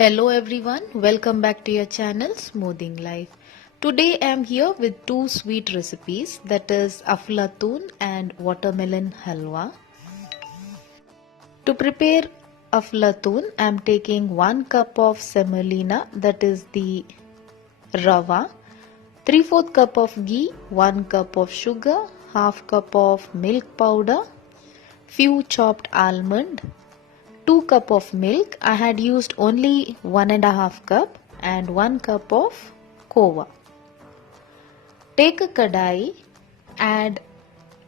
Hello everyone, welcome back to your channel Smoothing Life. Today I am here with two sweet recipes, that is aflatun and watermelon halwa. To prepare aflatun, I am taking 1 cup of semolina, that is the rava, 3/4 cup of ghee, 1 cup of sugar, half cup of milk powder, few chopped almond, 2 cup of milk. I had used only 1.5 cup and 1 cup of kova. Take a kadai, add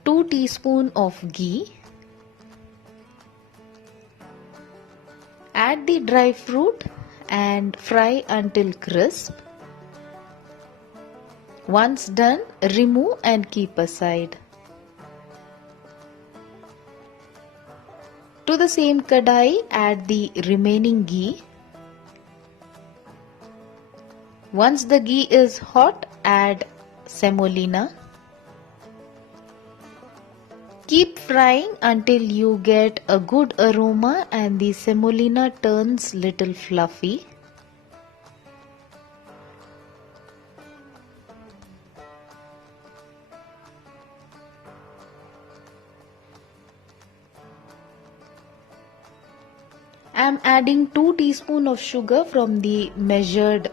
2 teaspoon of ghee, add the dry fruit and fry until crisp. Once done, remove and keep aside. To the same kadai, add the remaining ghee. Once the ghee is hot, add semolina. Keep frying until you get a good aroma and the semolina turns little fluffy. I am adding 2 teaspoons of sugar from the measured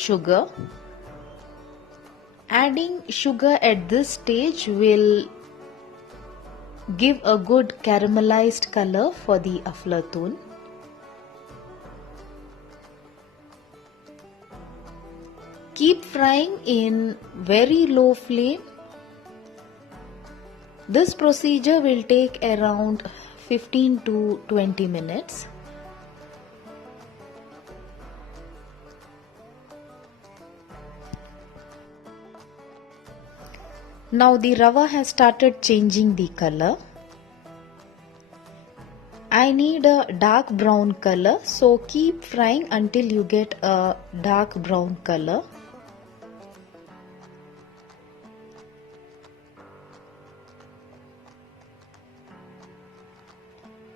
sugar. Adding sugar at this stage will give a good caramelized color for the aflatun. Keep frying in very low flame. This procedure will take around 15 to 20 minutes. Now the rava has started changing the color. I need a dark brown color, so keep frying until you get a dark brown color.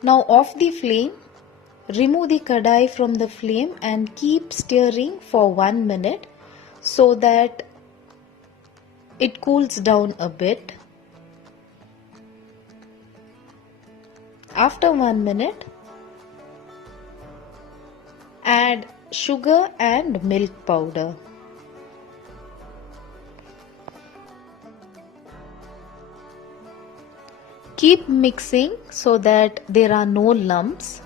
Now off the flame, remove the kadai from the flame and keep stirring for 1 minute so that it cools down a bit. After 1 minute, add sugar and milk powder. Keep mixing so that there are no lumps.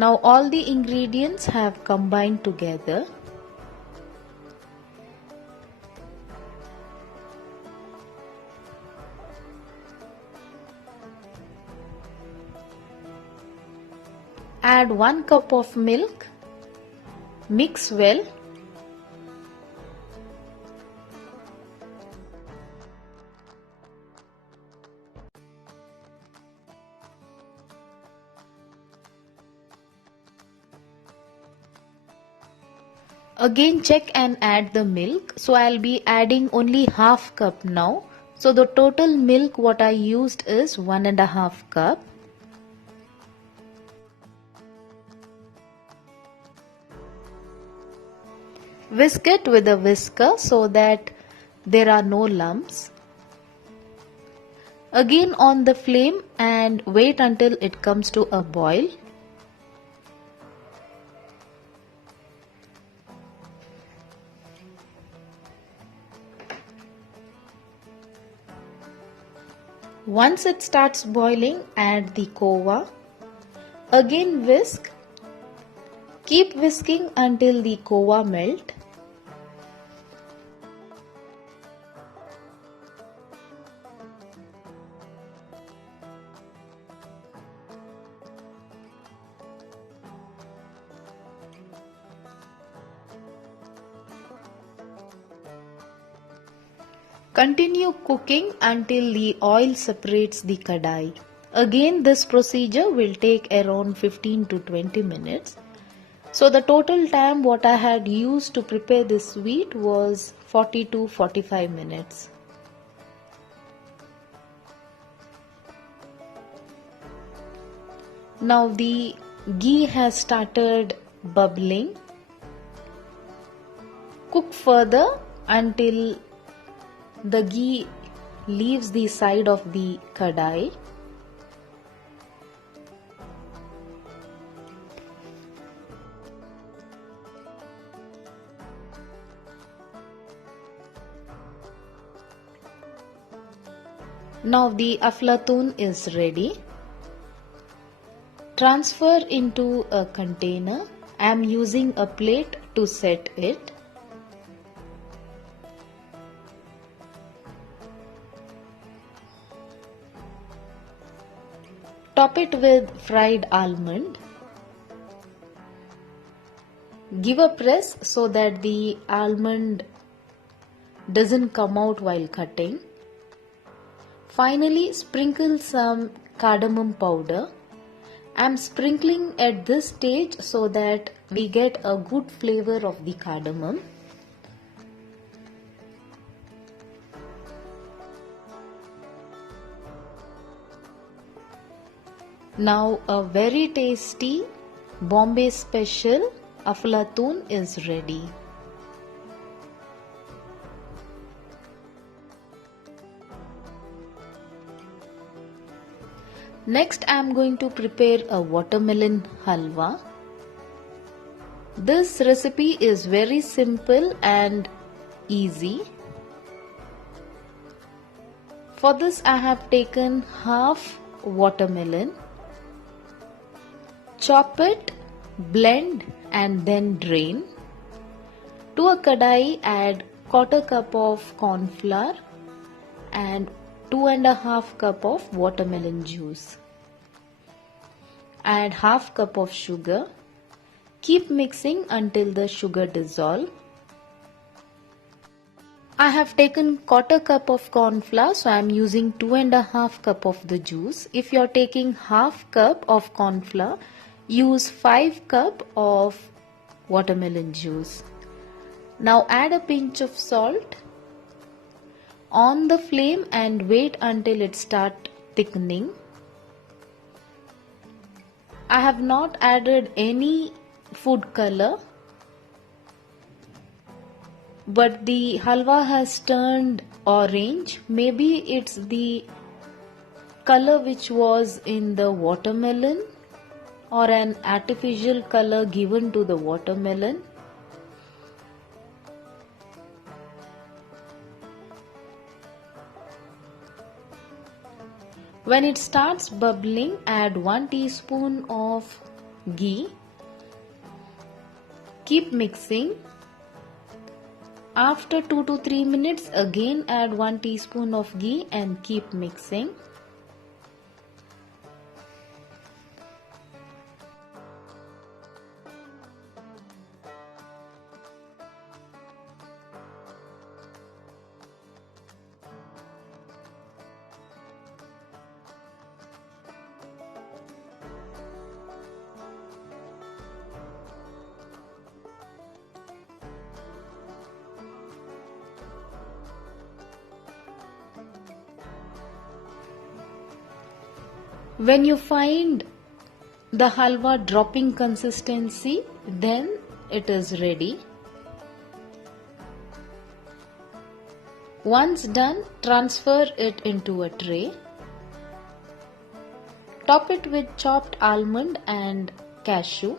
Now all the ingredients have combined together. Add 1 cup of milk. Mix well. Again check and add the milk. So I'll be adding only half cup now. So the total milk what I used is 1.5 cup. Whisk it with a whisker so that there are no lumps. Again on the flame and wait until it comes to a boil. Once it starts boiling, add the kova. Again whisk. Keep whisking until the kova melt. Continue cooking until the oil separates the kadai. Again this procedure will take around 15 to 20 minutes. So the total time what I had used to prepare this sweet was 40 to 45 minutes. Now the ghee has started bubbling. Cook further until the ghee leaves the side of the kadai. Now the aflatun is ready. Transfer into a container. I am using a plate to set it. Top it with fried almond. Give a press so that the almond doesn't come out while cutting. Finally, sprinkle some cardamom powder. I am sprinkling at this stage so that we get a good flavor of the cardamom. Now a very tasty Bombay special aflatun is ready. Next I am going to prepare a watermelon halwa. This recipe is very simple and easy. For this I have taken half watermelon. Chop it, blend and then drain. To a kadai add quarter cup of corn flour and 2.5 cup of watermelon juice. Add half cup of sugar. Keep mixing until the sugar dissolves. I have taken quarter cup of corn flour, so I am using 2.5 cup of the juice. If you are taking half cup of corn flour, use 5 cup of watermelon juice. Now add a pinch of salt. On the flame and wait until it starts thickening. I have not added any food color, but the halwa has turned orange. Maybe it's the color which was in the watermelon or an artificial color given to the watermelon. When it starts bubbling, add 1 teaspoon of ghee. Keep mixing. After 2 to 3 minutes, again add 1 teaspoon of ghee and keep mixing. When you find the halwa dropping consistency, then it is ready. Once done, transfer it into a tray. Top it with chopped almond and cashew.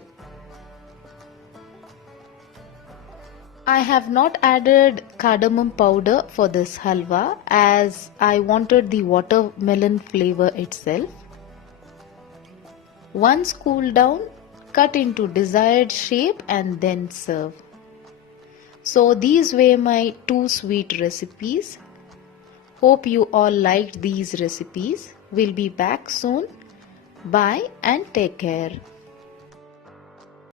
I have not added cardamom powder for this halwa as I wanted the watermelon flavor itself. Once cooled down, cut into desired shape and then serve. So these were my 2 sweet recipes. Hope you all liked these recipes. We'll be back soon. Bye and take care.